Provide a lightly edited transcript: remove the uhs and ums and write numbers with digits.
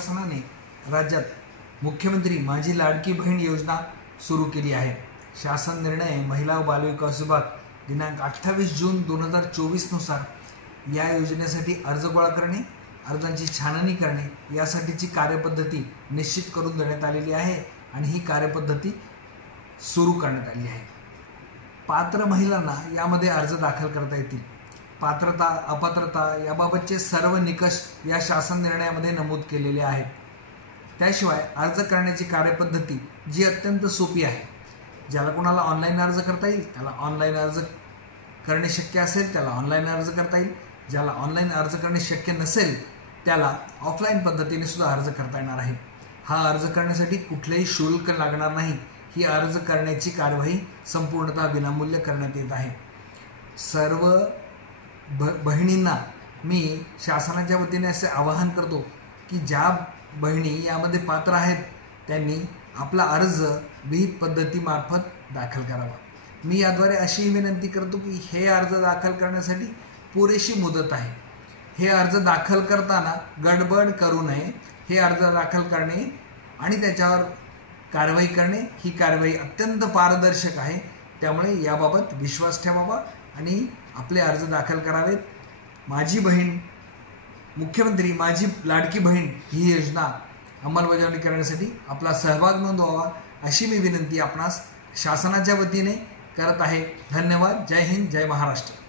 शासनाने राज्यात मुख्यमंत्री माझी लाडकी बहीण योजना सुरू केली आहे। शासन निर्णय महिला व बालविकास विभाग दिनांक 28 जून 2024 नुसार या योजनेसाठी अर्ज गोळा करणे, अर्जांची छाननी करणे यासाठीची कार्यपद्धती निश्चित करून देण्यात आलेली आहे आणि ही कार्यपद्धती सुरू करण्यात आली आहे। पात्र महिलांना यामध्ये अर्ज दाखल करता येतील। पात्रता अपात्रता याबाबतचे सर्व निकष या शासन निर्णयामध्ये नमूद केलेले आहेत। त्याशिवाय अर्ज करण्याची कार्यपद्धती जी अत्यंत सोपी आहे, ज्याला कोणाला ऑनलाईन अर्ज करता येईल त्याला ऑनलाईन अर्ज करणे शक्य असेल त्याला ऑनलाईन अर्ज करता येईल, ज्याला ऑनलाईन अर्ज करणे शक्य नसेल त्याला ऑफलाईन पद्धतीने सुद्धा अर्ज करता येणार आहे। हा अर्ज करण्यासाठी कुठलेही शुल्क लागणार नाही। ही अर्ज करण्याची कार्यवाही संपूर्णतः विनामूल्य करण्यात येत आहे। सर्व बहिणींना मी शासनाच्या वतीने असे आवाहन करतो की ज्या बहिणी यामध्ये पात्र आहेत त्यांनी आपला अर्ज विहित पद्धतीमार्फत दाखल करावा। मी याद्वारे अशी विनंती करतो की हे अर्ज दाखल करण्यासाठी पुरेशी मुदत आहे। हे अर्ज दाखल करताना गडबड करू नये। हे अर्ज दाखल करणे आणि त्याच्यावर कारवाई करणे ही कारवाई अत्यंत पारदर्शक आहे। त्यामुळे याबाबत विश्वास ठेवावा आणि आपले अर्ज दाखल करावेत। माझी बहीण मुख्यमंत्री माझी लाडकी बहीण ही योजना अंमलबजावणी करण्यासाठी आपला सहभाग नोंदवावा अशी मी विनंती आपणास शासनाच्या वतीने करत आहे। धन्यवाद। जय हिंद, जय महाराष्ट्र।